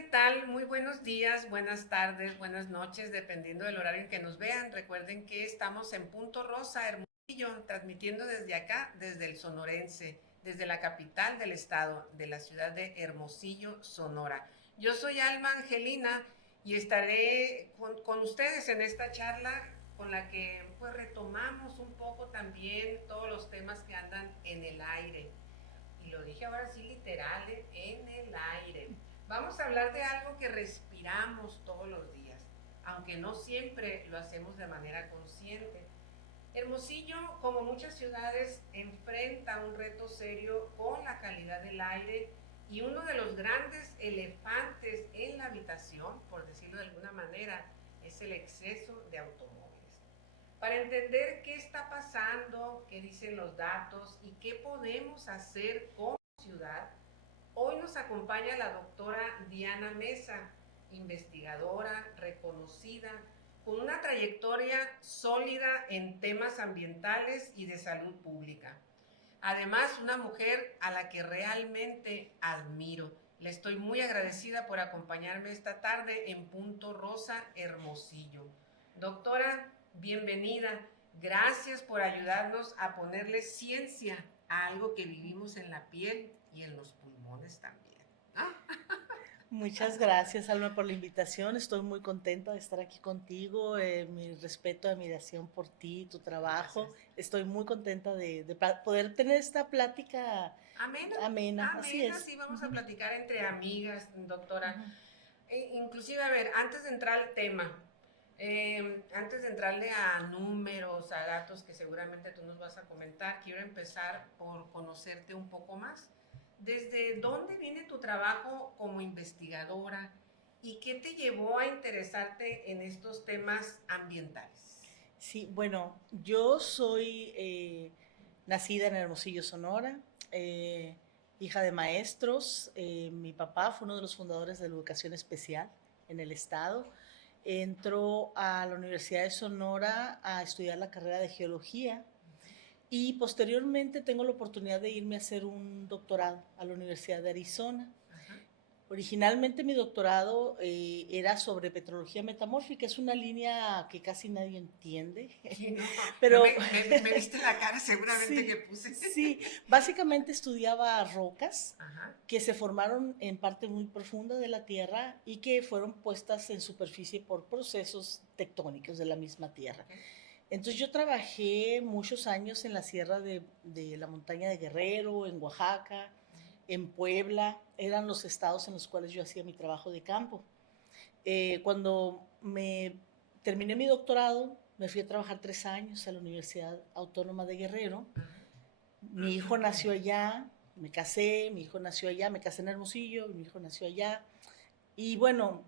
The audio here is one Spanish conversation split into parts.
¿qué tal? Muy buenos días, buenas tardes, buenas noches, dependiendo del horario en que nos vean. Recuerden que estamos en Punto Rosa, Hermosillo, transmitiendo desde acá, desde el Sonorense, desde la capital del estado, de la ciudad de Hermosillo, Sonora. Yo soy Alma Angelina y estaré con ustedes en esta charla con la que pues retomamos un poco también todos los temas que andan en el aire. Y lo dije ahora sí literal, en el aire. Vamos a hablar de algo que respiramos todos los días, aunque no siempre lo hacemos de manera consciente. Hermosillo, como muchas ciudades, enfrenta un reto serio con la calidad del aire y uno de los grandes elefantes en la habitación, por decirlo de alguna manera, es el exceso de automóviles. Para entender qué está pasando, qué dicen los datos y qué podemos hacer como ciudad, hoy nos acompaña la doctora Diana Mesa, investigadora reconocida, con una trayectoria sólida en temas ambientales y de salud pública. Además, una mujer a la que realmente admiro. Le estoy muy agradecida por acompañarme esta tarde en Punto Rosa, Hermosillo. Doctora, bienvenida. Gracias por ayudarnos a ponerle ciencia a algo que vivimos en la piel y en los pulmones también. ¿Ah? Muchas gracias, Alma, por la invitación. Estoy muy contenta de estar aquí contigo. Mi respeto, admiración por ti, tu trabajo. Gracias. Estoy muy contenta de poder tener esta plática Amena, amena. Así amena, es. sí, vamos a Ujú, platicar entre amigas, doctora. ujú. Inclusive, a ver, antes de entrar al tema, antes de entrarle a números, a datos que seguramente tú nos vas a comentar, quiero empezar por conocerte un poco más. ¿Desde dónde viene tu trabajo como investigadora y qué te llevó a interesarte en estos temas ambientales? Sí, bueno, yo soy nacida en Hermosillo, Sonora, eh, hija de maestros. Mi papá fue uno de los fundadores de la educación especial en el estado. Entró a la Universidad de Sonora a estudiar la carrera de geología y posteriormente tengo la oportunidad de irme a hacer un doctorado a la Universidad de Arizona. Ajá. Originalmente mi doctorado era sobre petrología metamórfica, es una línea que casi nadie entiende, Sí, no, no pero me viste la cara seguramente que sí, puse. sí, básicamente estudiaba rocas Ajá. que se formaron en parte muy profunda de la Tierra y que fueron puestas en superficie por procesos tectónicos de la misma Tierra. Okay. Entonces yo trabajé muchos años en la sierra de la montaña de Guerrero, en Oaxaca, en Puebla, eran los estados en los cuales yo hacía mi trabajo de campo. Cuando me terminé mi doctorado, me fui a trabajar 3 años a la Universidad Autónoma de Guerrero. Mi hijo nació allá, me casé, mi hijo nació allá, me casé en Hermosillo, mi hijo nació allá. Y bueno,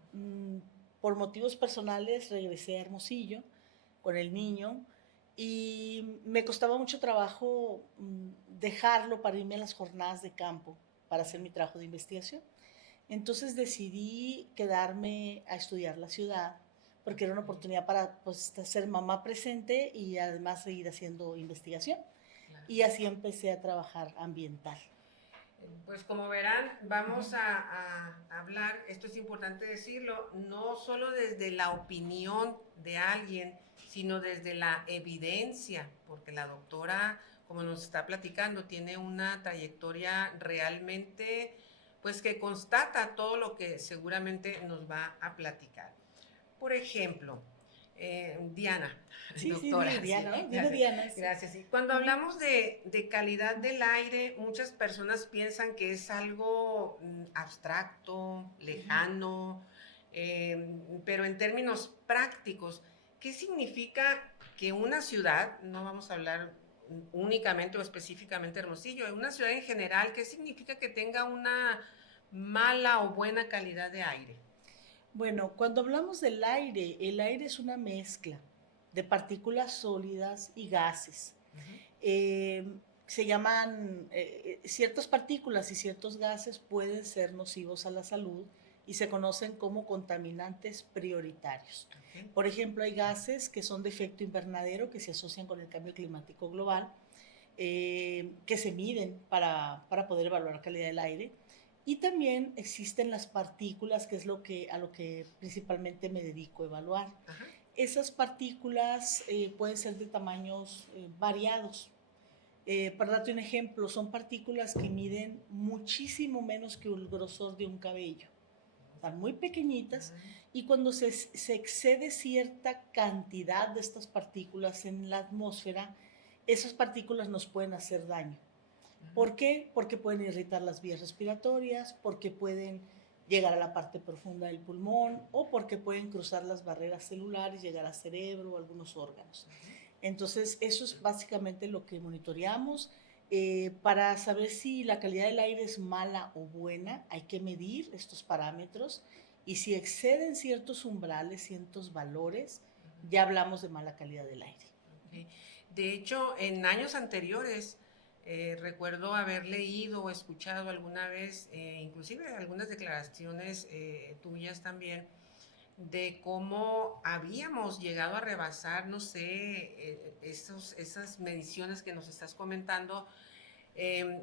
por motivos personales regresé a Hermosillo con el niño y me costaba mucho trabajo dejarlo para irme a las jornadas de campo para hacer mi trabajo de investigación. Entonces decidí quedarme a estudiar la ciudad porque era una Okay. oportunidad para pues, ser mamá presente y además seguir haciendo investigación. Claro. Y así empecé a trabajar ambiental. Pues como verán, Uh -huh. vamos a hablar, esto es importante decirlo, no solo desde la opinión de alguien, sino desde la evidencia, porque la doctora, como nos está platicando, tiene una trayectoria realmente, pues que constata todo lo que seguramente nos va a platicar. Por ejemplo, Diana, Sí, sí, doctora, sí, Diana, ¿no? Dime gracias, Diana, sí. gracias. Sí. Cuando Uh -huh. hablamos de calidad del aire, muchas personas piensan que es algo abstracto, Uh -huh. lejano, pero en términos prácticos, ¿qué significa que una ciudad, no vamos a hablar únicamente o específicamente Hermosillo, una ciudad en general, qué significa que tenga una mala o buena calidad de aire? Bueno, cuando hablamos del aire, el aire es una mezcla de partículas sólidas y gases. Uh -huh. Se llaman ciertas partículas y ciertos gases pueden ser nocivos a la salud y se conocen como contaminantes prioritarios. Okay. Por ejemplo, hay gases que son de efecto invernadero que se asocian con el cambio climático global, que se miden para poder evaluar la calidad del aire. Y también existen las partículas, que es a lo que principalmente me dedico a evaluar. Ajá. Esas partículas pueden ser de tamaños variados. Para darte un ejemplo, son partículas que miden muchísimo menos que el grosor de un cabello. Están muy pequeñitas y cuando se excede cierta cantidad de estas partículas en la atmósfera, esas partículas nos pueden hacer daño. ¿Por qué? Porque pueden irritar las vías respiratorias, porque pueden llegar a la parte profunda del pulmón o porque pueden cruzar las barreras celulares, llegar al cerebro o algunos órganos. Entonces, eso es básicamente lo que monitoreamos. Para saber si la calidad del aire es mala o buena, hay que medir estos parámetros y si exceden ciertos umbrales, ciertos valores, ya hablamos de mala calidad del aire. Okay. De hecho, en años anteriores, recuerdo haber leído o escuchado alguna vez, inclusive algunas declaraciones tuyas también, de cómo habíamos llegado a rebasar, no sé, esas mediciones que nos estás comentando,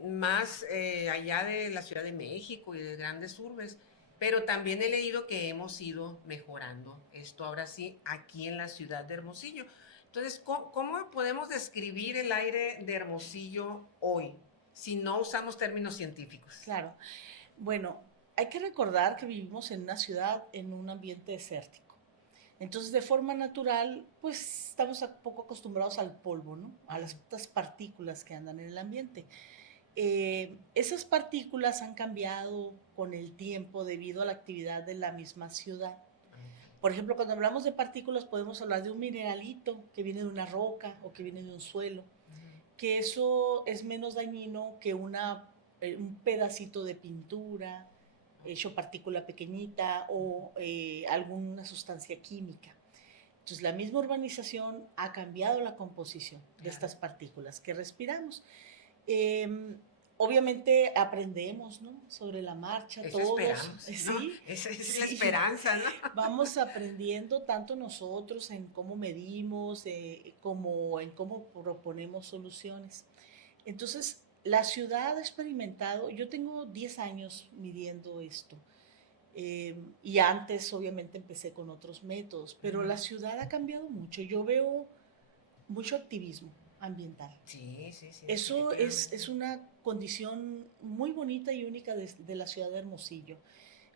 más allá de la Ciudad de México y de grandes urbes, pero también he leído que hemos ido mejorando esto ahora sí aquí en la ciudad de Hermosillo. Entonces, ¿cómo podemos describir el aire de Hermosillo hoy si no usamos términos científicos? Claro. Bueno, hay que recordar que vivimos en una ciudad, en un ambiente desértico. Entonces, de forma natural, pues estamos poco acostumbrados al polvo, ¿no? A las partículas que andan en el ambiente. Esas partículas han cambiado con el tiempo debido a la actividad de la misma ciudad. Por ejemplo, cuando hablamos de partículas podemos hablar de un mineralito que viene de una roca o que viene de un suelo, que eso es menos dañino que un pedacito de pintura hecho partícula pequeñita o alguna sustancia química. Entonces, la misma urbanización ha cambiado la composición de estas partículas que respiramos. Obviamente aprendemos, ¿no? Sobre la marcha, Eso todos. esperamos, ¿no? Sí, Esa es sí. la esperanza, ¿no? Vamos aprendiendo tanto nosotros en cómo medimos, como en cómo proponemos soluciones. Entonces, la ciudad ha experimentado, yo tengo 10 años midiendo esto, y antes obviamente empecé con otros métodos, pero la ciudad ha cambiado mucho. Yo veo mucho activismo ambiental. Sí, sí, sí. Eso es una condición muy bonita y única de la ciudad de Hermosillo.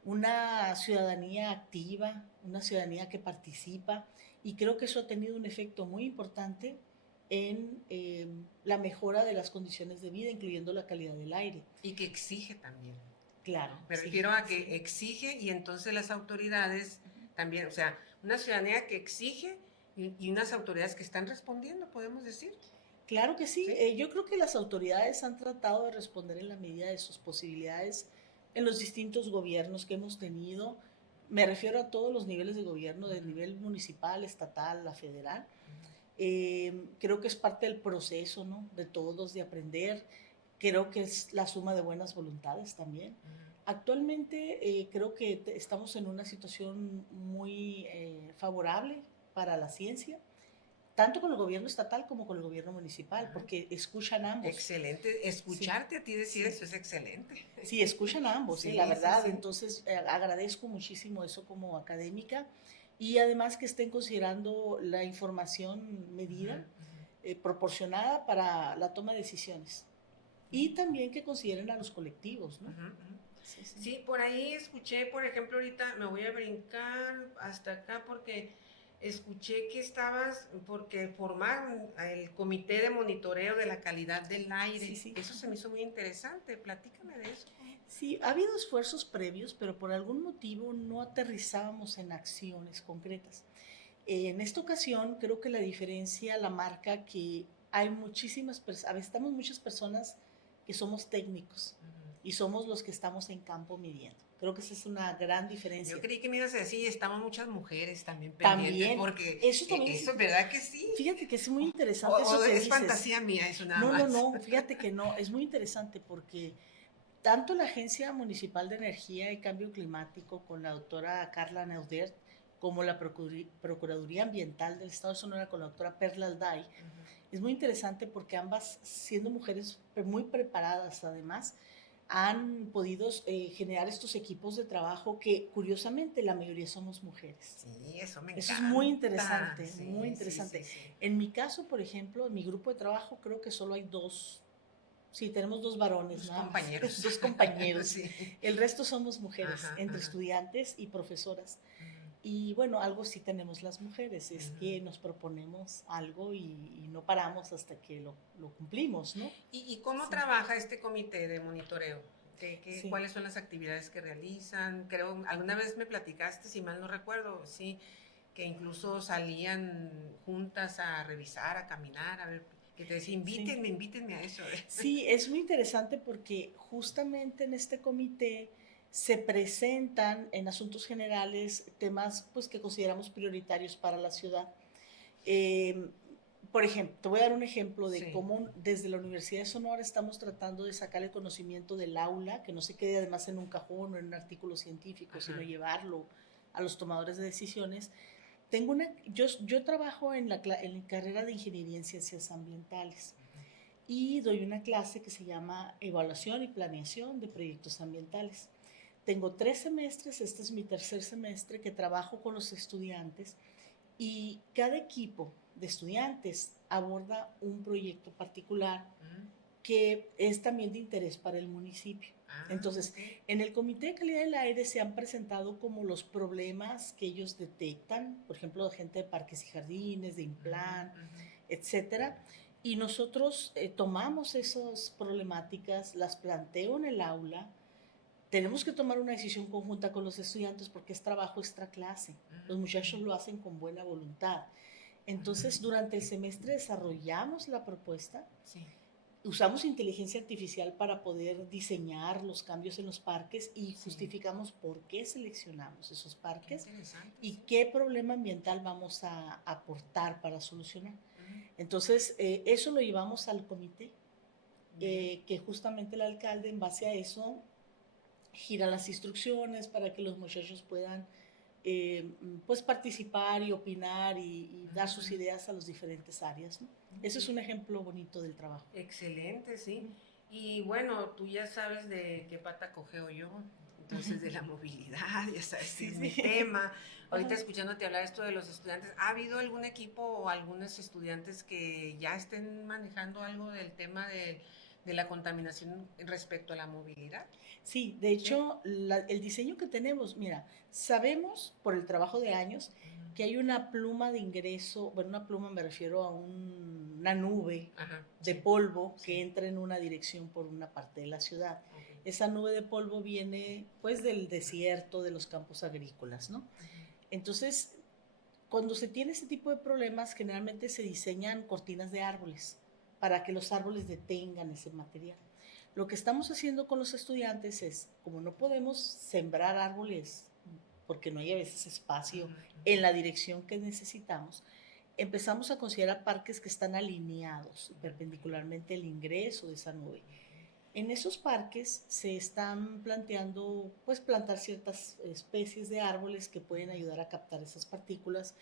Una ciudadanía activa, una ciudadanía que participa, y creo que eso ha tenido un efecto muy importante en la mejora de las condiciones de vida, incluyendo la calidad del aire. Y que exige también. Claro. Me sí, refiero a que sí. exige y entonces las autoridades también, o sea, una ciudadanía que exige y unas autoridades que están respondiendo, podemos decir. Claro que sí. ¿Sí? Yo creo que las autoridades han tratado de responder en la medida de sus posibilidades en los distintos gobiernos que hemos tenido. Me refiero a todos los niveles de gobierno, del nivel municipal, estatal, la federal. Creo que es parte del proceso, ¿no? De todos, de aprender. Creo que es la suma de buenas voluntades también. Actualmente creo que estamos en una situación muy favorable para la ciencia, tanto con el gobierno estatal como con el gobierno municipal, porque escuchan ambos. Excelente. Escucharte Sí, a ti decir sí. eso es excelente. Sí, escuchan a ambos, Sí, la verdad. sí, sí. Entonces, agradezco muchísimo eso como académica y además que estén considerando la información medida, proporcionada para la toma de decisiones. Y también que consideren a los colectivos, ¿no? Sí, sí. Sí, por ahí escuché, por ejemplo, ahorita me voy a brincar hasta acá porque escuché que estabas, porque formaron el comité de monitoreo de la calidad del aire. Sí, sí. Eso se me hizo muy interesante. Platícame de eso. Sí, ha habido esfuerzos previos, pero por algún motivo no aterrizábamos en acciones concretas. En esta ocasión creo que la diferencia la marca que hay muchísimas personas, estamos muchas personas que somos técnicos y somos los que estamos en campo midiendo. Creo que esa es una gran diferencia. Yo creí que me ibas a decir, estamos muchas mujeres también pendientes, También, porque eso también eso, ¿verdad que sí? Fíjate que es muy interesante O eso que es dices. fantasía mía, eso nada No, más. no, fíjate que no, es muy interesante porque tanto la Agencia Municipal de Energía y Cambio Climático con la doctora Carla Neudert, como la Procuraduría Ambiental del Estado de Sonora con la doctora Perla Alday, es muy interesante porque ambas, siendo mujeres muy preparadas además, han podido generar estos equipos de trabajo que curiosamente la mayoría somos mujeres. Sí, eso me Eso es encanta. muy interesante, muy Sí, sí, interesante. sí, sí. En mi caso, por ejemplo, en mi grupo de trabajo creo que solo hay dos. Sí, tenemos dos varones, Los nada más, compañeros. dos compañeros. Sí. El resto somos mujeres, Ajá, entre ajá. estudiantes y profesoras. Ujú, Y bueno, algo sí tenemos las mujeres, es ujú. que nos proponemos algo y no paramos hasta que lo cumplimos, ¿no? ¿Y cómo Sí, trabaja este comité de monitoreo? sí. ¿Cuáles son las actividades que realizan? Creo, alguna vez me platicaste, si mal no recuerdo, sí, que incluso salían juntas a revisar, a caminar, a ver, que te decía, Sí. invítenme a eso. Sí, es muy interesante porque justamente en este comité se presentan en asuntos generales temas pues, que consideramos prioritarios para la ciudad. Eh, por ejemplo, te voy a dar un ejemplo de Sí. cómo desde la Universidad de Sonora estamos tratando de sacar el conocimiento del aula, que no se quede además en un cajón o en un artículo científico, Ajá. sino llevarlo a los tomadores de decisiones. Yo trabajo en la carrera de Ingeniería en Ciencias Ambientales y doy una clase que se llama Evaluación y Planeación de Proyectos Ambientales. Tengo 3 semestres, este es mi tercer semestre que trabajo con los estudiantes y cada equipo de estudiantes aborda un proyecto particular Ujú. que es también de interés para el municipio. Ah, Entonces, ok. en el Comité de Calidad del Aire se han presentado como los problemas que ellos detectan, por ejemplo, gente de parques y jardines, de Ujú, Implan, ujú. etcétera. Y nosotros tomamos esas problemáticas, las planteo en el aula. Tenemos que tomar una decisión conjunta con los estudiantes porque es trabajo extra clase. Los muchachos lo hacen con buena voluntad. Entonces, Ujú. durante el semestre desarrollamos la propuesta, Sí. usamos inteligencia artificial para poder diseñar los cambios en los parques y Sí. justificamos por qué seleccionamos esos Qué parques interesante, y sí. qué problema ambiental vamos a aportar para solucionar. Ujú. Entonces, eso lo llevamos al comité, Bien. que justamente el alcalde en base a eso gira las instrucciones para que los muchachos puedan pues participar y opinar y dar sus Ujú. ideas a las diferentes áreas, ¿no? Muy Ese es bien. un ejemplo bonito del trabajo. Excelente, sí. Y bueno, tú ya sabes de qué pata cogeo yo, entonces de la movilidad, ya sabes que Sí, es mi sí. tema. Ahorita Ajá. escuchándote hablar esto de los estudiantes, ¿ha habido algún equipo o algunos estudiantes que ya estén manejando algo del tema de la contaminación respecto a la movilidad? Sí, de ¿Sí? hecho, el diseño que tenemos, mira, sabemos por el trabajo de años que hay una pluma de ingreso, bueno, una pluma me refiero a una nube Ajá, de sí, polvo sí, que entra en una dirección por una parte de la ciudad. ok. Esa nube de polvo viene pues del desierto, de los campos agrícolas, ¿no? Ujú, Entonces, cuando se tiene ese tipo de problemas, generalmente se diseñan cortinas de árboles para que los árboles detengan ese material. Lo que estamos haciendo con los estudiantes es, como no podemos sembrar árboles porque no hay a veces espacio ujú, en la dirección que necesitamos, empezamos a considerar parques que están alineados ujú, perpendicularmente al ingreso de esa nube. En esos parques se están planteando, pues, plantar ciertas especies de árboles que pueden ayudar a captar esas partículas,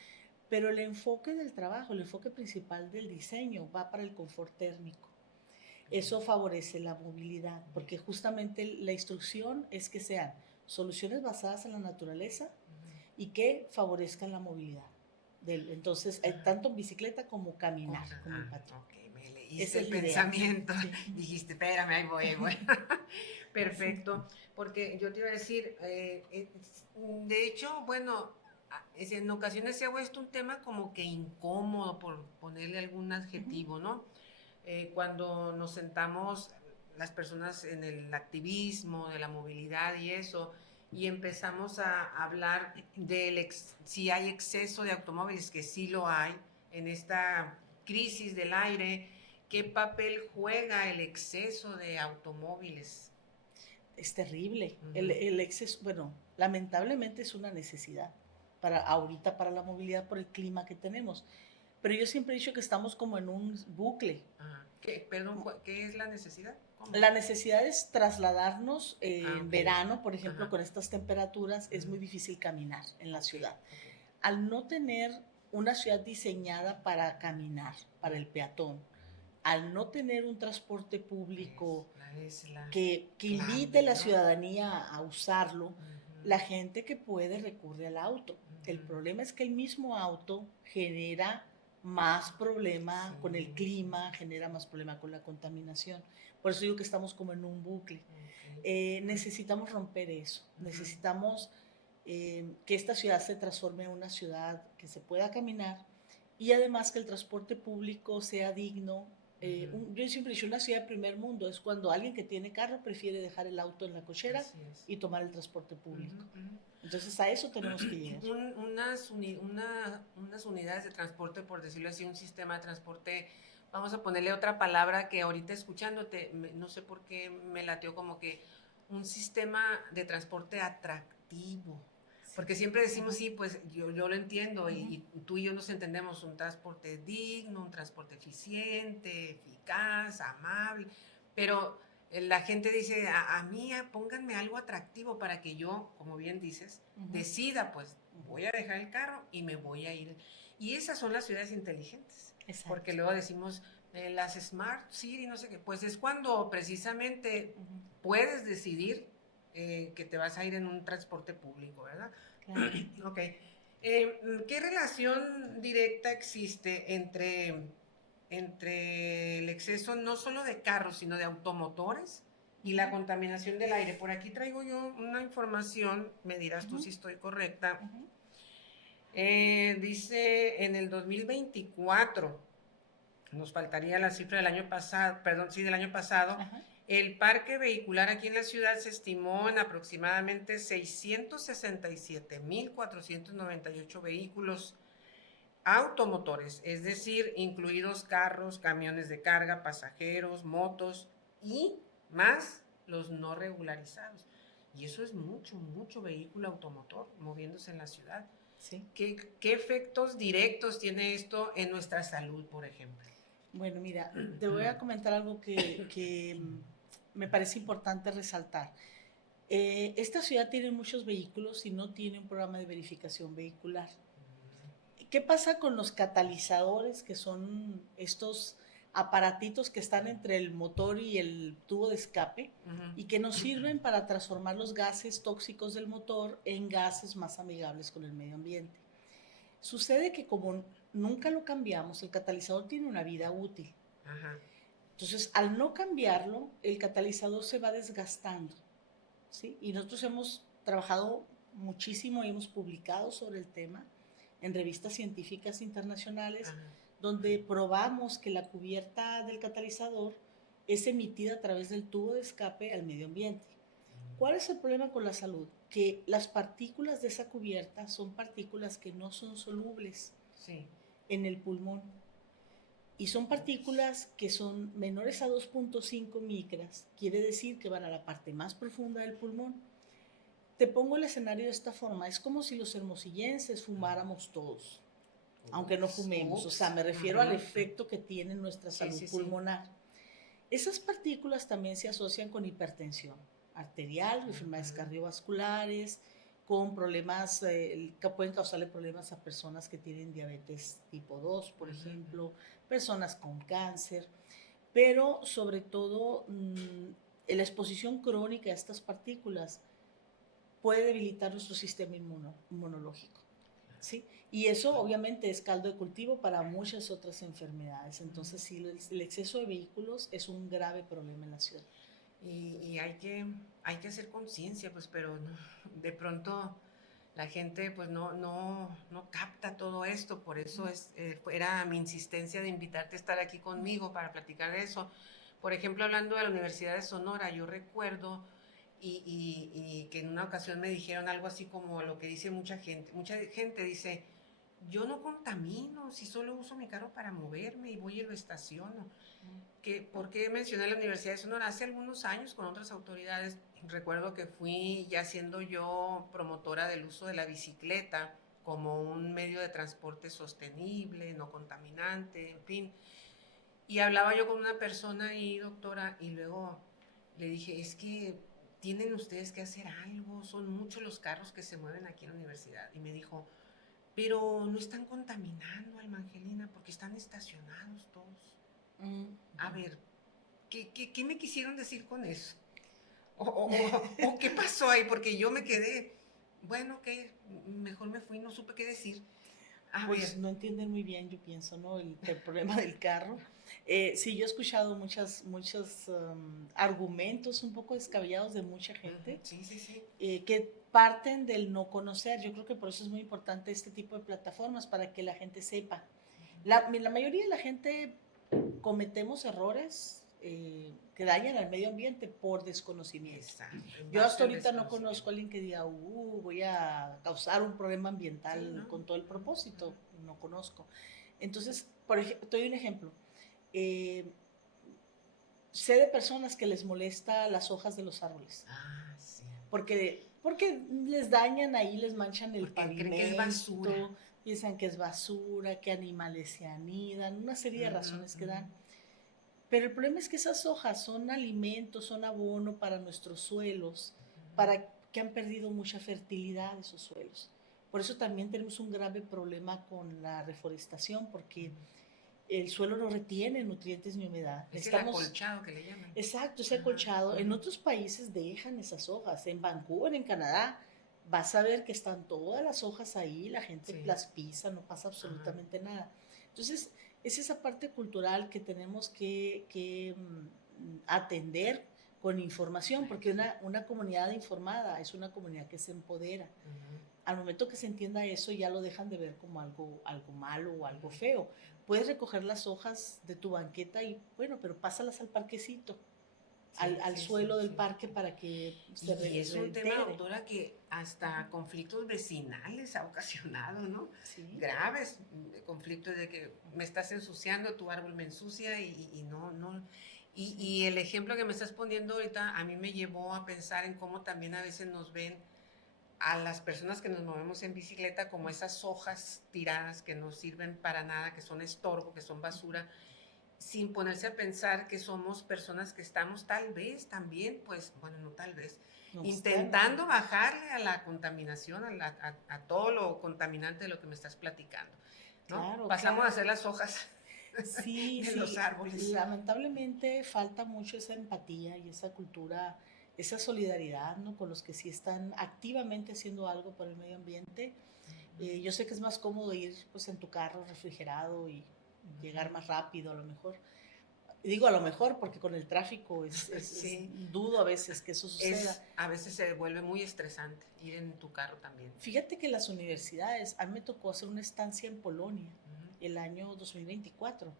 pero el enfoque del trabajo, el enfoque principal del diseño va para el confort térmico. bien, Eso favorece la movilidad, bien, porque justamente la instrucción es que sean soluciones basadas en la naturaleza ujú. y que favorezcan la movilidad. Entonces, tanto en bicicleta como caminar, Cosa, como en patín. ok, me leíste Esa el es la idea, sí, pensamiento. sí. Dijiste, espérame, ahí voy, ahí voy. Sí. Perfecto, porque yo te iba a decir, de hecho, bueno, en ocasiones se ha vuelto un tema como que incómodo, por ponerle algún Ujú. adjetivo, ¿no? Cuando nos sentamos las personas en el activismo, de la movilidad y eso, y empezamos a hablar si hay exceso de automóviles, que sí lo hay, en esta crisis del aire, ¿qué papel juega el exceso de automóviles? Es terrible. Ujú. El exceso, bueno, lamentablemente es una necesidad para ahorita para la movilidad por el clima que tenemos. Pero yo siempre he dicho que estamos como en un bucle. Ajá. Perdón, ¿qué es la necesidad? ¿Cómo? La necesidad es trasladarnos Ah, en ok. verano, por ejemplo, Ajá. con estas temperaturas, es Ujú. muy difícil caminar en la Ok, ciudad. ok. Al no tener una ciudad diseñada para caminar, para el peatón, al no tener un transporte público Es la que invite a clave, la ¿no? ciudadanía a usarlo, Ujú, la gente que puede recurre al auto. El ujú. problema es que el mismo auto genera más problema con el Sí, sí, clima, sí. genera más problema con la contaminación. Por eso digo que estamos como en un bucle. Ok. Necesitamos romper eso, Ujú. necesitamos que esta ciudad se transforme en una ciudad que se pueda caminar y además que el transporte público sea digno. Ujú. Yo siempre he dicho, una ciudad de primer mundo es cuando alguien que tiene carro prefiere dejar el auto en la cochera Así es. y tomar el transporte Ujú, público. ujú. Entonces a eso tenemos que llegar. Unas unidades de transporte, por decirlo así, un sistema de transporte, vamos a ponerle otra palabra que ahorita escuchándote, no sé por qué me lateó como que un sistema de transporte atractivo. Sí. Porque siempre decimos, Ajá. sí, pues yo lo entiendo Uh -huh. y tú y yo nos entendemos, un transporte digno, un transporte eficiente, eficaz, amable, pero la gente dice, a mí pónganme algo atractivo para que yo, como bien dices, Uh -huh. decida, pues voy a dejar el carro y me voy a ir. Y esas son las ciudades inteligentes, porque Exacto. luego decimos las Smart City, no sé qué, pues es cuando precisamente Uh -huh. puedes decidir que te vas a ir en un transporte público, ¿verdad? Claro. Ok. ¿Qué relación directa existe entre el exceso no solo de carros, sino de automotores Uh y -huh. la contaminación del aire? Por aquí traigo yo una información, me dirás Uh tú -huh. si estoy correcta. Uh -huh. Dice en el 2024, nos faltaría la cifra del año pasado, perdón, sí, del año pasado, Ajá. el parque vehicular aquí en la ciudad se estimó en aproximadamente 667,498 vehículos automotores, es decir, incluidos carros, camiones de carga, pasajeros, motos y más los no regularizados. Y eso es mucho, mucho vehículo automotor moviéndose en la ciudad. Sí. ¿Qué efectos directos tiene esto en nuestra salud, por ejemplo? Bueno, mira, te voy a comentar algo que me parece importante resaltar. Esta ciudad tiene muchos vehículos y no tiene un programa de verificación vehicular. ¿Qué pasa con los catalizadores, que son estos aparatitos que están entre el motor y el tubo de escape y que nos sirven para transformar los gases tóxicos del motor en gases más amigables con el medio ambiente? Sucede que como nunca lo cambiamos, el catalizador tiene una vida útil. Ajá. Entonces, al no cambiarlo, el catalizador se va desgastando, ¿sí? Y nosotros hemos trabajado muchísimo y hemos publicado sobre el tema en revistas científicas internacionales, Ajá. donde probamos que la cubierta del catalizador es emitida a través del tubo de escape al medio ambiente. ¿Cuál es el problema con la salud? Que las partículas de esa cubierta son partículas que no son solubles Sí. en el pulmón. Y son partículas que son menores a 2.5 micras, quiere decir que van a la parte más profunda del pulmón. Te pongo el escenario de esta forma, es como si los hermosillenses fumáramos todos, aunque no Ups, fumemos, o sea, ups. me refiero al efecto que tiene en nuestra Sí, salud sí, sí. pulmonar. Esas partículas también se asocian con hipertensión arterial, enfermedades cardiovasculares, con problemas que pueden causarle problemas a personas que tienen diabetes tipo 2, por ejemplo, personas con cáncer, pero sobre todo la exposición crónica a estas partículas puede debilitar nuestro sistema inmunológico. ¿Sí? Y eso obviamente es caldo de cultivo para muchas otras enfermedades. Entonces, sí, el exceso de vehículos es un grave problema en la ciudad. Y hay que hacer conciencia, pues, pero de pronto la gente pues no capta todo esto, por eso era mi insistencia de invitarte a estar aquí conmigo para platicar de eso. Por ejemplo, hablando de la Universidad de Sonora, yo recuerdo y que en una ocasión me dijeron algo así como lo que dice mucha gente dice, yo no contamino, si solo uso mi carro para moverme y voy y lo estaciono. ¿Por qué mencioné la Universidad de Sonora? Hace algunos años con otras autoridades, recuerdo que fui ya siendo yo promotora del uso de la bicicleta como un medio de transporte sostenible, no contaminante, en fin. Y hablaba yo con una persona ahí, doctora, y luego le dije, es que tienen ustedes que hacer algo, son muchos los carros que se mueven aquí en la universidad. Y me dijo, pero no están contaminando, Alma Angelina, porque están estacionados todos. A ver, ¿qué me quisieron decir con eso? O qué pasó ahí, porque yo me quedé, bueno, que mejor me fui, no supe qué decir. A Pues ver. no entienden muy bien, yo pienso, ¿no? El problema del carro. Sí, yo he escuchado muchos argumentos un poco descabellados de mucha gente Sí, sí, sí. que parten del no conocer. Yo creo que por eso es muy importante este tipo de plataformas, para que la gente sepa. La mayoría de la gente cometemos errores que dañan al medio ambiente por desconocimiento. Exacto, en Yo hasta base al ahorita no conozco a desconocimiento. alguien que diga, voy a causar un problema Sí, ambiental ¿no? con todo el propósito. No conozco. Entonces, por ejemplo, te doy un ejemplo. Eh, Sé de personas que les molesta las hojas de los árboles, Ah, sí. porque les dañan ahí, les manchan el Porque creen que es basura. pavimento, piensan que es basura, que animales se anidan, una serie de razones que dan. Pero el problema es que esas hojas son alimentos, son abono para nuestros suelos, para que han perdido mucha fertilidad esos suelos. Por eso también tenemos un grave problema con la reforestación, porque el suelo no retiene nutrientes ni humedad. Es el acolchado que le llaman. Exacto, ese acolchado. En otros países dejan esas hojas. En Vancouver, en Canadá, vas a ver que están todas las hojas ahí, la gente Sí. las pisa, no pasa absolutamente nada. Entonces, es esa parte cultural que tenemos que atender con información, porque una comunidad informada es una comunidad que se empodera. Al momento que se entienda eso, ya lo dejan de ver como algo malo o algo feo. Puedes recoger las hojas de tu banqueta y, bueno, pero pásalas al parquecito, Sí, al sí, suelo sí, del sí. parque, para que se Y es un tema, reintegre. doctora, que hasta conflictos vecinales ha ocasionado, ¿no? Sí, Graves conflictos de que me estás ensuciando, tu árbol me ensucia y no, no. Y el ejemplo que me estás poniendo ahorita a mí me llevó a pensar en cómo también a veces nos ven a las personas que nos movemos en bicicleta como esas hojas tiradas que no sirven para nada, que son estorbo, que son basura, sin ponerse a pensar que somos personas que estamos tal vez también, pues, bueno, no tal vez, no intentando bajarle a la contaminación, a todo lo contaminante de lo que me estás platicando, ¿no? Claro, Pasamos a claro. hacer las hojas Sí, de los sí, árboles. lamentablemente falta mucho esa empatía y esa cultura, esa solidaridad, ¿no? Con los que sí están activamente haciendo algo por el medio ambiente. Yo sé que es más cómodo ir pues en tu carro refrigerado y llegar más rápido a lo mejor. Digo a lo mejor porque con el tráfico Sí, dudo a veces que eso suceda. a veces se vuelve muy estresante ir en tu carro también. Fíjate que las universidades, a mí me tocó hacer una estancia en Polonia el año 2024,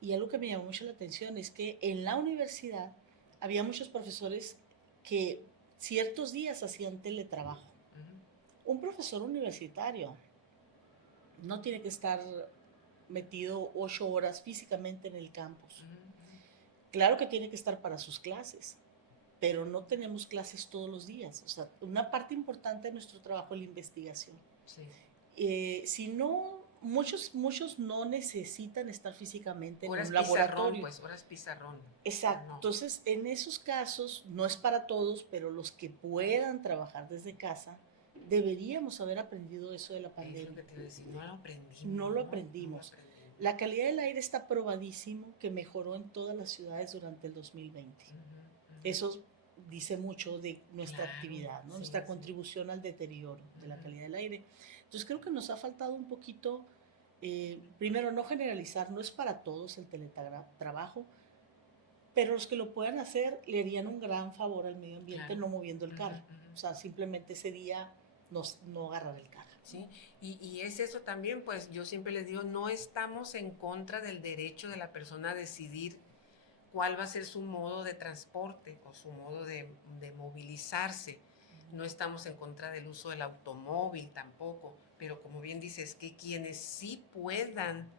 y algo que me llamó mucho la atención es que en la universidad había muchos profesores que ciertos días hacían teletrabajo. Un profesor universitario no tiene que estar metido 8 horas físicamente en el campus. Claro que tiene que estar para sus clases, pero no tenemos clases todos los días. O sea, una parte importante de nuestro trabajo es la investigación. Sí. Si no, muchos no necesitan estar físicamente en Horas un pizarrón, laboratorio. pues, horas pizarrón. Exacto. No. Entonces, en esos casos, no es para todos, pero los que puedan trabajar desde casa, deberíamos haber aprendido eso de la pandemia. Es lo que te iba a decir, no lo aprendimos. No lo aprendimos. La calidad del aire está probadísimo que mejoró en todas las ciudades durante el 2020. Eso dice mucho de nuestra actividad, ¿no? Nuestra contribución al deterioro de la calidad del aire. Entonces creo que nos ha faltado un poquito, primero, no generalizar, no es para todos el teletrabajo, pero los que lo puedan hacer le harían un gran favor al medio ambiente no moviendo el carro. O sea, simplemente ese día no agarrar el carro. Sí, y es eso también, pues yo siempre les digo, no estamos en contra del derecho de la persona a decidir cuál va a ser su modo de transporte o su modo de movilizarse. No estamos en contra del uso del automóvil tampoco, pero como bien dices, que quienes sí puedan,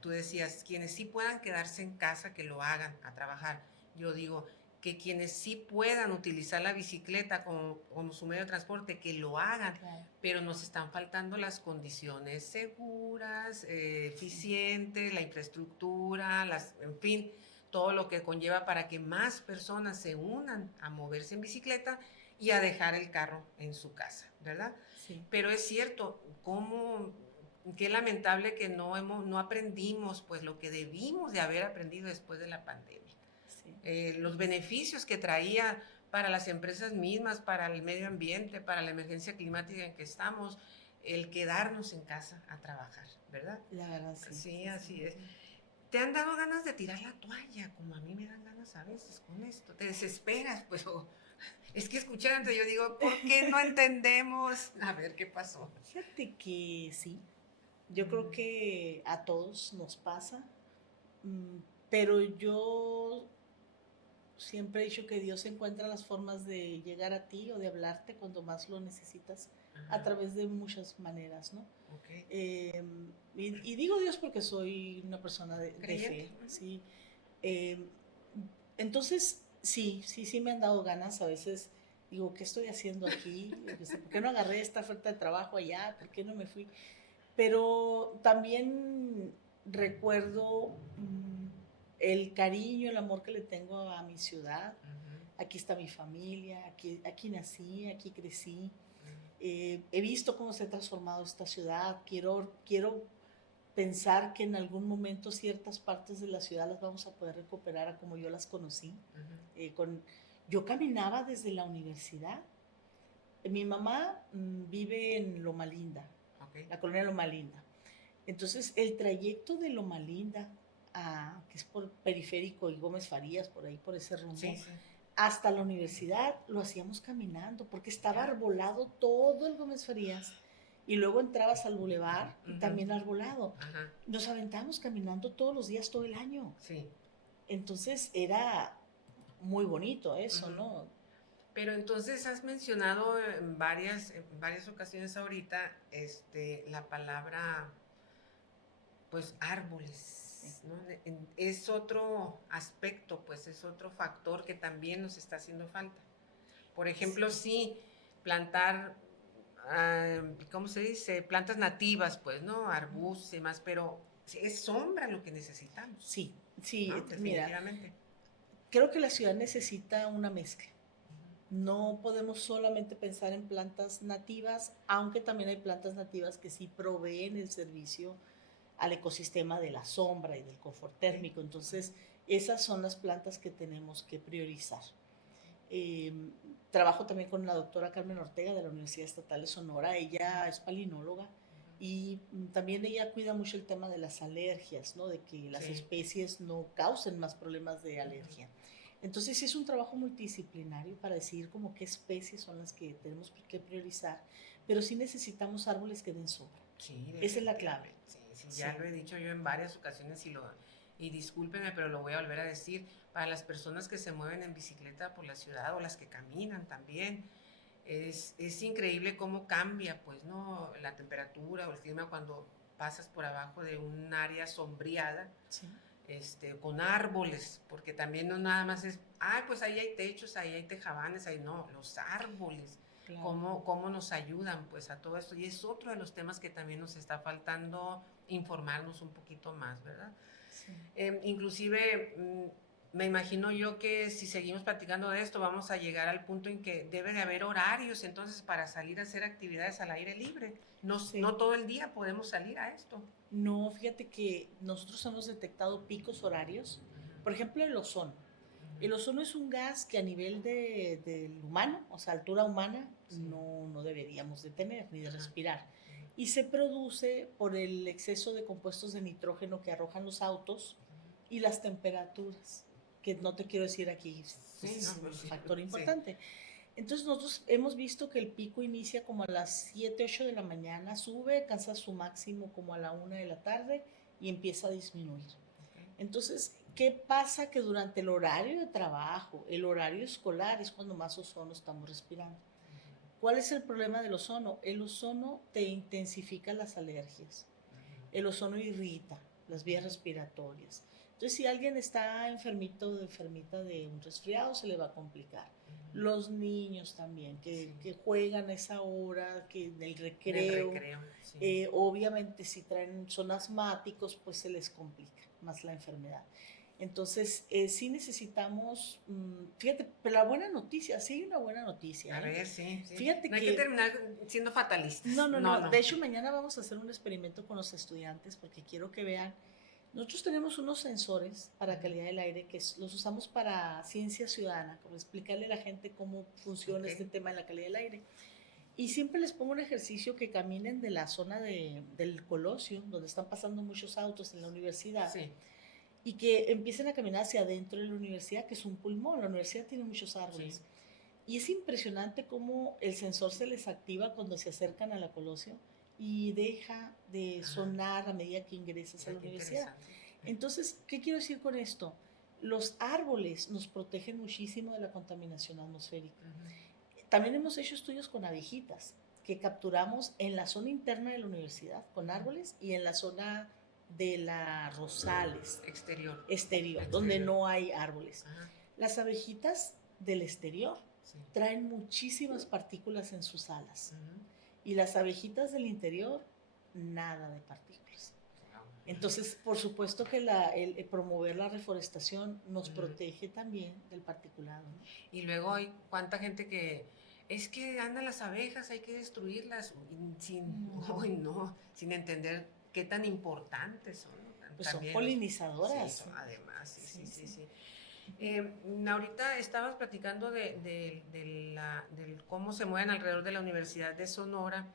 tú decías, quienes sí puedan quedarse en casa, que lo hagan a trabajar. Yo digo, que quienes sí puedan utilizar la bicicleta como su medio de transporte, que lo hagan, claro. Pero nos están faltando las condiciones seguras, eficientes, la infraestructura, en fin, todo lo que conlleva para que más personas se unan a moverse en bicicleta y a dejar el carro en su casa, ¿verdad? Sí. Pero es cierto, ¿cómo qué lamentable que no aprendimos pues lo que debimos de haber aprendido después de la pandemia. Sí. Los beneficios que traía para las empresas mismas, para el medio ambiente, para la emergencia climática en que estamos, el quedarnos en casa a trabajar, ¿verdad? La verdad, sí. Sí, así es. ¿Te han dado ganas de tirar la toalla? Como a mí me dan ganas a veces con esto. Te desesperas, pues. Es que escuchándote yo digo, ¿por qué no entendemos? A ver, ¿qué pasó? Fíjate que sí, yo creo que a todos nos pasa, mm, pero yo siempre he dicho que Dios encuentra las formas de llegar a ti o de hablarte cuando más lo necesitas a Ajá. través de muchas maneras, ¿no? Ok. Y digo Dios porque soy una persona de Creyente. fe, ¿sí? Eh, entonces, sí me han dado ganas a veces. Digo, ¿qué estoy haciendo aquí? ¿Por qué no agarré esta oferta de trabajo allá? ¿Por qué no me fui? Pero también recuerdo el cariño, el amor que le tengo a mi ciudad. Aquí está mi familia, aquí nací, aquí crecí. He visto cómo se ha transformado esta ciudad. Quiero pensar que en algún momento ciertas partes de la ciudad las vamos a poder recuperar a como yo las conocí. Yo caminaba desde la universidad. Mi mamá vive en Loma Linda, Ok. la colonia Loma Linda. Entonces, el trayecto de Loma Linda, que es por Periférico y Gómez Farías, por ahí, por ese rumbo, Sí, sí. hasta la universidad lo hacíamos caminando, porque estaba Ya. arbolado todo el Gómez Farías. Y luego entrabas al bulevar y también arbolado. Ajá. Nos aventamos caminando todos los días, todo el año. Sí. Entonces era muy bonito eso, Ujú. ¿no? Pero entonces has mencionado en varias ocasiones ahorita la palabra, pues, árboles, ¿no? Es otro aspecto, pues, es otro factor que también nos está haciendo falta. Por ejemplo, sí, plantar, ¿cómo se dice? Plantas nativas, pues, ¿no? Arbustos y más, pero es sombra lo que necesitamos, Sí, sí, ¿no? mira, Definitivamente. creo que la ciudad necesita una mezcla. No podemos solamente pensar en plantas nativas, aunque también hay plantas nativas que sí proveen el servicio al ecosistema de la sombra y del confort Okay. térmico. Entonces, esas son las plantas que tenemos que priorizar. Eh, Trabajo también con la doctora Carmen Ortega de la Universidad Estatal de Sonora. Ella es palinóloga y también ella cuida mucho el tema de las alergias, ¿no? De que las Sí. especies no causen más problemas de alergia. Entonces sí es un trabajo multidisciplinario para decidir como qué especies son las que tenemos que priorizar, pero sí necesitamos árboles que den sombra. Sí, Esa es la clave. definitivamente. Sí, sí, Sí, ya lo he dicho yo en varias ocasiones y discúlpenme, pero lo voy a volver a decir. Para las personas que se mueven en bicicleta por la ciudad o las que caminan también, es increíble cómo cambia, pues, ¿no? La temperatura o el clima cuando pasas por abajo de un área sombreada, sí, con árboles, porque también no nada más es, pues ahí hay techos, ahí hay tejabanes, ahí no, los árboles, claro. cómo nos ayudan pues a todo esto. Y es otro de los temas que también nos está faltando informarnos un poquito más, ¿verdad? Sí. Inclusive, me imagino yo que si seguimos platicando de esto, vamos a llegar al punto en que debe de haber horarios entonces para salir a hacer actividades al aire libre. No, Sí. no todo el día podemos salir a esto. No, fíjate que nosotros hemos detectado picos horarios. Por ejemplo, el ozono. El ozono es un gas que a nivel del humano, o sea, altura humana, Sí. no deberíamos de tener ni de Ajá. respirar. Y se produce por el exceso de compuestos de nitrógeno que arrojan los autos y las temperaturas, que no te quiero decir aquí, pues Sí, no, es un pues sí, factor sí. importante. Entonces nosotros hemos visto que el pico inicia como a las 7, 8 de la mañana, sube, alcanza su máximo como a la 1 de la tarde y empieza a disminuir. Okay. Entonces, ¿qué pasa? Que durante el horario de trabajo, el horario escolar, es cuando más ozono estamos respirando. ¿Cuál es el problema del ozono? El ozono te intensifica las alergias. El ozono irrita las vías respiratorias. Entonces, si alguien está enfermito o enfermita de un resfriado, se le va a complicar. Los niños también, que juegan a esa hora, que del Del recreo, recreo, sí. obviamente si son asmáticos, pues se les complica más la enfermedad. Entonces, sí necesitamos, fíjate, pero la buena noticia, sí hay una buena noticia, A ¿eh? ver, sí, sí. Fíjate No hay que terminar siendo fatalistas. no, no, No, no. no. De hecho, mañana vamos a hacer un experimento con los estudiantes porque quiero que vean. Nosotros tenemos unos sensores para calidad del aire que los usamos para ciencia ciudadana, como explicarle a la gente cómo funciona este tema de la calidad del aire. Y siempre les pongo un ejercicio que caminen de la zona del Colosio, donde están pasando muchos autos en la universidad, Sí. y que empiecen a caminar hacia adentro de la universidad, que es un pulmón. La universidad tiene muchos árboles. Sí. Y es impresionante cómo el sensor se les activa cuando se acercan a la Colosio y deja de sonar a medida que ingresas a la universidad. Entonces, ¿qué quiero decir con esto? Los árboles nos protegen muchísimo de la contaminación atmosférica. También hemos hecho estudios con abejitas que capturamos en la zona interna de la universidad con árboles y en la zona de las Rosales exterior, donde no hay árboles. Ajá. Las abejitas del exterior traen muchísimas partículas en sus alas. Y las abejitas del interior, nada de partículas. Entonces, por supuesto que el promover la reforestación nos protege también del particulado, ¿no? Y luego hay cuánta gente que es que andan las abejas, hay que destruirlas sin entender qué tan importantes son. Pues son polinizadoras. Sí, además, sí. Ahorita estabas platicando de cómo se mueven alrededor de la Universidad de Sonora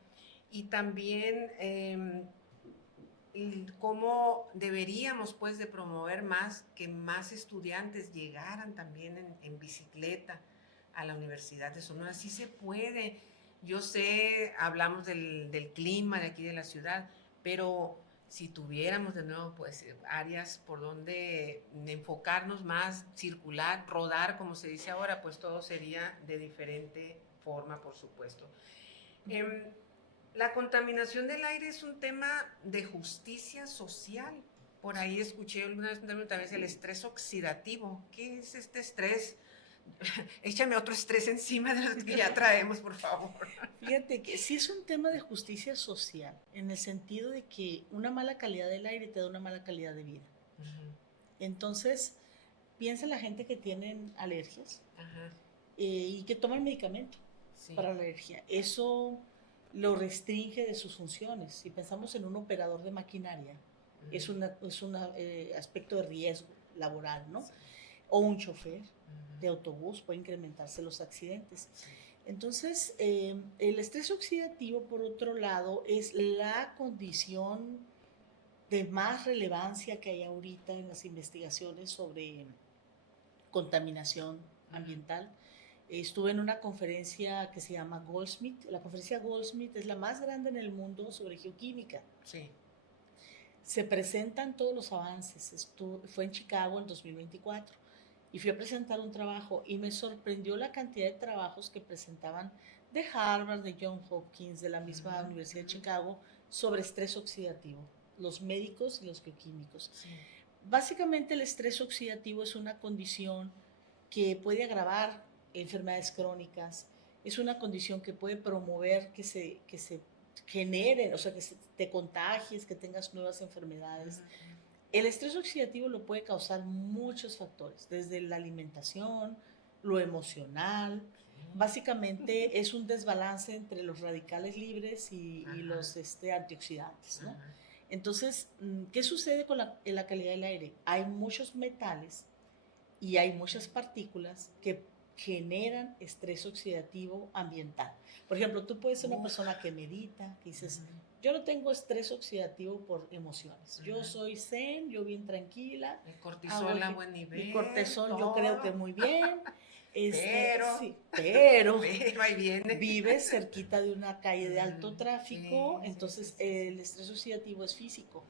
y también cómo deberíamos pues de promover más que más estudiantes llegaran también en bicicleta a la Universidad de Sonora. Sí se puede. Yo sé, hablamos del clima de aquí de la ciudad, pero si tuviéramos de nuevo pues áreas por donde enfocarnos más, circular, rodar, como se dice ahora, pues todo sería de diferente forma, por supuesto. La contaminación del aire es un tema de justicia social. Por ahí escuché alguna vez un término también, el estrés oxidativo. ¿Qué es este estrés? Échame otro estrés encima de los que ya traemos, por favor. Fíjate que sí es un tema de justicia social, en el sentido de que una mala calidad del aire te da una mala calidad de vida. Entonces, piensa en la gente que tienen alergias y que toman medicamento para la alergia. Eso lo restringe de sus funciones. Si pensamos en un operador de maquinaria, es un aspecto de riesgo laboral, ¿no? O un chofer de autobús, puede incrementarse los accidentes. Entonces, el estrés oxidativo, por otro lado, es la condición de más relevancia que hay ahorita en las investigaciones sobre contaminación ambiental. Estuve en una conferencia que se llama Goldsmith. La conferencia Goldsmith es la más grande en el mundo sobre geoquímica. Sí. Se presentan todos los avances. Fue en Chicago en 2024 y fui a presentar un trabajo y me sorprendió la cantidad de trabajos que presentaban de Harvard, de Johns Hopkins, de la misma Universidad de Chicago sobre estrés oxidativo, los médicos y los geoquímicos. Sí. Básicamente el estrés oxidativo es una condición que puede agravar enfermedades crónicas, es una condición que puede promover que se generen, o sea, que te contagies, que tengas nuevas enfermedades. El estrés oxidativo lo puede causar muchos factores, desde la alimentación, lo emocional. Básicamente es un desbalance entre los radicales libres y los antioxidantes, ¿no? Entonces, ¿qué sucede con la calidad del aire? Hay muchos metales y hay muchas partículas que generan estrés oxidativo ambiental. Por ejemplo, tú puedes ser una persona que medita, que dices, yo no tengo estrés oxidativo por emociones. Yo soy zen, yo bien tranquila. El cortisol a buen nivel. Mi cortisol yo creo que muy bien. Pero ahí viene. Vives cerquita de una calle de alto tráfico, entonces el estrés oxidativo es físico.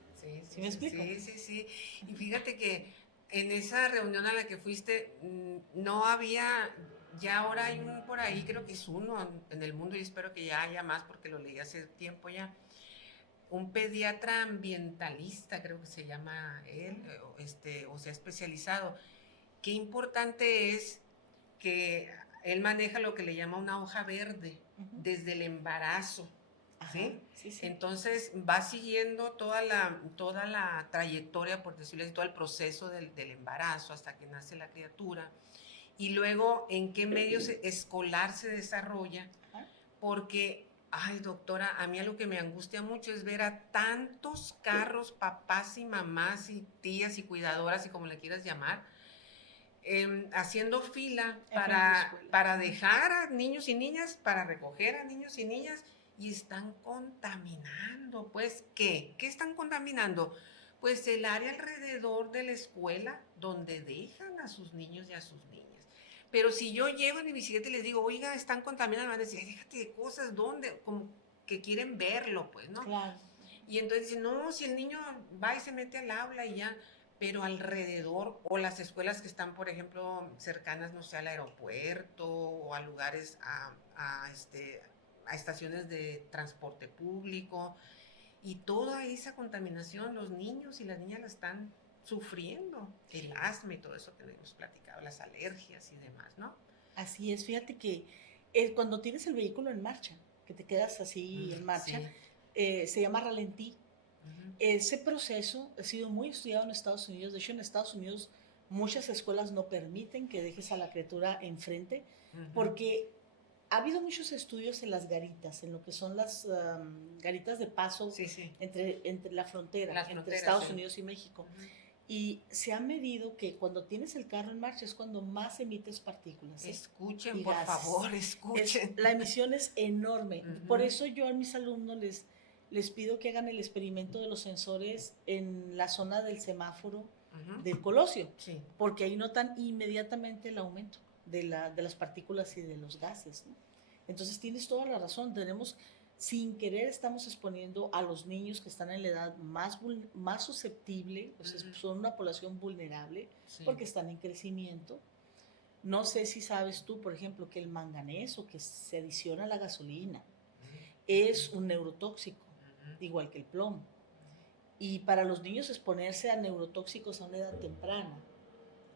¿Sí me explico? Sí. Y fíjate que en esa reunión a la que fuiste no había, ya ahora hay un por ahí, creo que es uno en el mundo y espero que ya haya más porque lo leí hace tiempo ya, un pediatra ambientalista, creo que se llama él, o sea, especializado. Qué importante es que él maneja lo que le llama una hoja verde desde el embarazo Ajá, ¿sí? sí, sí. Entonces va siguiendo toda la trayectoria, por decirlo así, todo el proceso del embarazo hasta que nace la criatura. Y luego, ¿en qué medio escolar se desarrolla? Ajá. Porque, ay, doctora, a mí algo que me angustia mucho es ver a tantos carros, papás y mamás y tías y cuidadoras y como le quieras llamar, haciendo fila Enfrente de la escuela. para dejar a niños y niñas, para recoger a niños y niñas, y están contaminando. Pues, ¿qué? ¿Qué están contaminando? Pues el área alrededor de la escuela donde dejan a sus niños y a sus niñas. Pero si yo llevo en mi bicicleta y les digo, oiga, están contaminando, van a decir, déjate de cosas, ¿dónde? Como que quieren verlo, pues, ¿no? Claro. Y entonces dicen, no, si el niño va y se mete al aula y ya, pero alrededor, o las escuelas que están, por ejemplo, cercanas, no sé, al aeropuerto o a lugares, a estaciones de transporte público, y toda esa contaminación, los niños y las niñas la están sufriendo, el asma y todo eso que hemos platicado, las alergias y demás, ¿no? Así es, fíjate que cuando tienes el vehículo en marcha, que te quedas así en marcha, Sí. se llama ralentí. Ujú. Ese proceso ha sido muy estudiado en Estados Unidos. De hecho, en Estados Unidos muchas escuelas no permiten que dejes a la criatura enfrente Ujú. porque ha habido muchos estudios en las garitas, en lo que son las garitas de paso Sí, sí. entre la frontera, Las entre fronteras, Estados sí. Unidos y México. Ujú. Y se ha medido que cuando tienes el carro en marcha es cuando más emites partículas, ¿eh? Escuchen, Y por gases. favor, escuchen. La emisión es enorme. Por Ujú. eso yo a mis alumnos les pido que hagan el experimento de los sensores en la zona del semáforo Ujú. del Colosio, Sí. porque ahí notan inmediatamente el aumento de las partículas y de los gases, ¿no? Entonces tienes toda la razón, sin querer estamos exponiendo a los niños que están en la edad más susceptible, o sea, Ujú. son una población vulnerable Sí. porque están en crecimiento. No sé si sabes tú, por ejemplo, que el manganeso que se adiciona a la gasolina es un neurotóxico, Ujú. igual que el plomo. Y para los niños exponerse a neurotóxicos a una edad temprana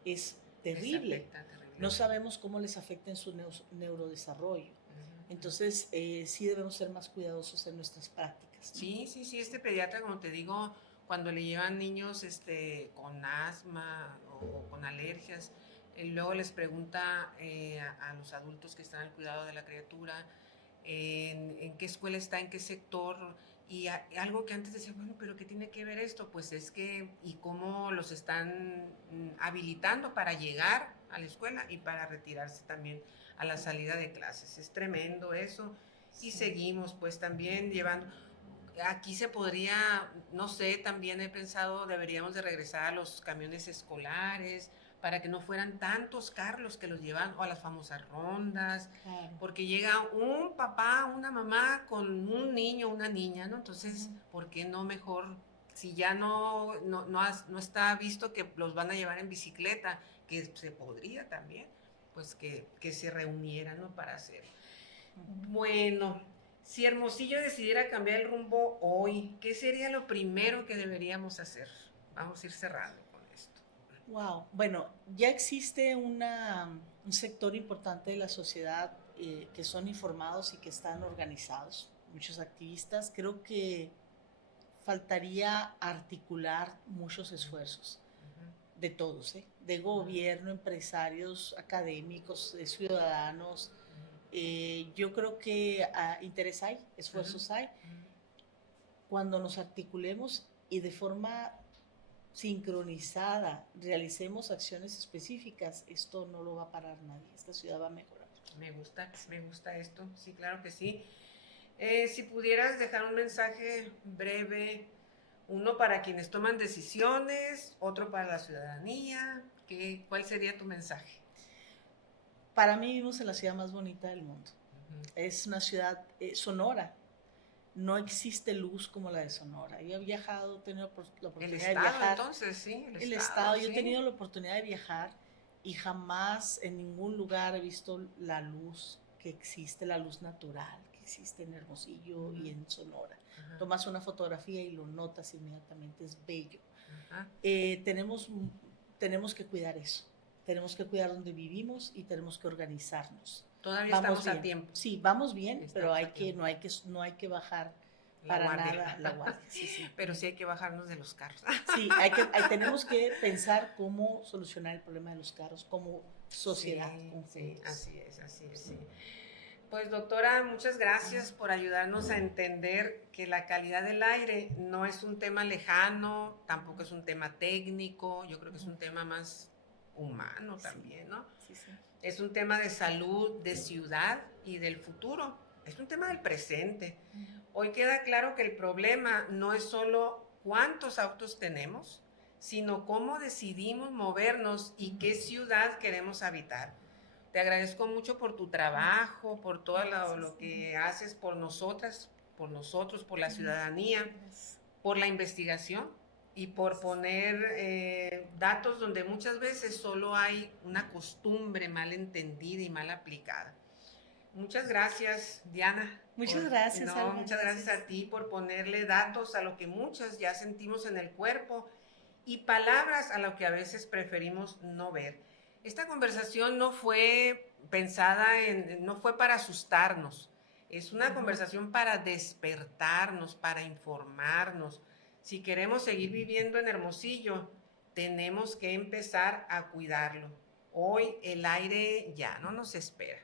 es Les terrible. afecta terriblemente. No sabemos cómo les afecta en su neurodesarrollo. Ujú. Entonces, sí debemos ser más cuidadosos en nuestras prácticas, ¿no? Sí, sí, sí, este pediatra, como te digo, cuando le llevan niños con asma o con alergias, luego les pregunta a los adultos que están al cuidado de la criatura en qué escuela está, en qué sector, y algo que antes decía, bueno, pero ¿qué tiene que ver esto? Pues es que, y cómo los están habilitando para llegar a la escuela y para retirarse también a la salida de clases. Es tremendo eso. Y Sí. seguimos pues también llevando, aquí se podría, no sé, también he pensado, deberíamos de regresar a los camiones escolares para que no fueran tantos carros que los llevan, o a las famosas rondas, Claro. porque llega un papá, una mamá con un niño, una niña, ¿no? Entonces, Ujú. ¿por qué no mejor, si ya no está visto que los van a llevar en bicicleta, que se podría también, pues que se reunieran, ¿no? Para hacer. Bueno, si Hermosillo decidiera cambiar el rumbo hoy, ¿qué sería lo primero que deberíamos hacer? Vamos a ir cerrando con esto. Wow. Bueno, ya existe un sector importante de la sociedad que son informados y que están organizados, muchos activistas. Creo que faltaría articular muchos esfuerzos de todos, ¿eh? De gobierno, empresarios, académicos, ciudadanos. Yo creo que interés hay, esfuerzos hay. Cuando nos articulemos y de forma sincronizada realicemos acciones específicas, esto no lo va a parar nadie, esta ciudad va a mejorar. Me gusta esto, sí, claro que sí. Si pudieras dejar un mensaje breve, uno para quienes toman decisiones, otro para la ciudadanía, ¿cuál sería tu mensaje? Para mí vivimos en la ciudad más bonita del mundo. Es una ciudad sonora. No existe luz como la de Sonora. Yo he viajado, he tenido la El oportunidad de estado, viajar. entonces, sí, El estado, yo he sí. tenido la oportunidad de viajar y jamás en ningún lugar he visto la luz que existe, la luz natural que existe en Hermosillo y en Sonora. Ajá. Tomas una fotografía y lo notas inmediatamente, es bello. Ajá. Tenemos que cuidar eso, tenemos que cuidar donde vivimos y tenemos que organizarnos. Todavía Vamos estamos a bien. tiempo. Sí, vamos bien, pero Estamos a tiempo. no hay que bajar La para guardia. nada la guardia. Sí, sí. Pero sí hay que bajarnos de los carros. Sí, tenemos que pensar cómo solucionar el problema de los carros como sociedad Sí, sí, conjuntos. así es, sí. Pues doctora, muchas gracias por ayudarnos a entender que la calidad del aire no es un tema lejano, tampoco es un tema técnico, yo creo que es un tema más humano también, ¿no? Sí, sí. Es un tema de salud, de ciudad y del futuro, es un tema del presente. Hoy queda claro que el problema no es solo cuántos autos tenemos, sino cómo decidimos movernos y qué ciudad queremos habitar. Te agradezco mucho por tu trabajo, por todo lo que haces por nosotras, por nosotros, por la ciudadanía, por la investigación y por poner datos donde muchas veces solo hay una costumbre mal entendida y mal aplicada. Muchas gracias, Diana. Muchas gracias, Alba. Muchas gracias a ti por ponerle datos a lo que muchas ya sentimos en el cuerpo y palabras a lo que a veces preferimos no ver. Esta conversación no fue pensada no fue para asustarnos, es una conversación para despertarnos, para informarnos. Si queremos seguir viviendo en Hermosillo, tenemos que empezar a cuidarlo. Hoy el aire ya no nos espera.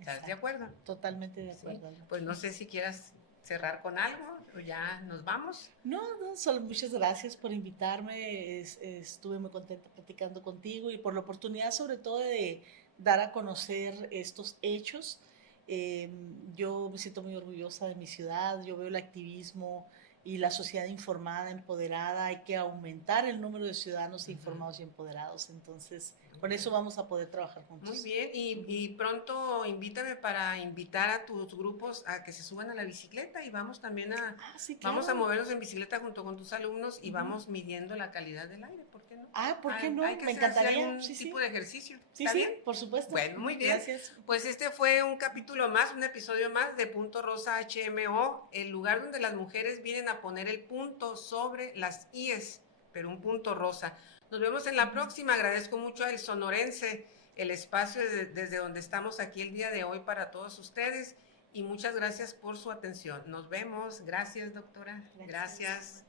¿Estás de acuerdo? Totalmente de acuerdo. Sí. Pues no sé si quieras cerrar con algo o ya nos vamos. No, solo muchas gracias por invitarme. Estuve muy contenta platicando contigo y por la oportunidad sobre todo de dar a conocer estos hechos. Yo me siento muy orgullosa de mi ciudad, yo veo el activismo y la sociedad informada, empoderada. Hay que aumentar el número de ciudadanos informados y empoderados. Entonces, con eso vamos a poder trabajar juntos. Muy bien, y pronto invítame para invitar a tus grupos a que se suban a la bicicleta y vamos también sí, claro. vamos a movernos en bicicleta junto con tus alumnos y vamos midiendo la calidad del aire, ¿por qué no? ¿Por qué no? Hay que Me hacer encantaría. algún tipo de ejercicio. Sí, ¿Está bien? Por supuesto. Bueno, muy bien. Gracias. Pues este fue un capítulo más, un episodio más de Punto Rosa HMO, el lugar donde las mujeres vienen a poner el punto sobre las IES, pero un punto rosa. Nos vemos en la próxima. Agradezco mucho al Sonorense el espacio desde donde estamos aquí el día de hoy para todos ustedes y muchas gracias por su atención. Nos vemos. Gracias, doctora. Gracias.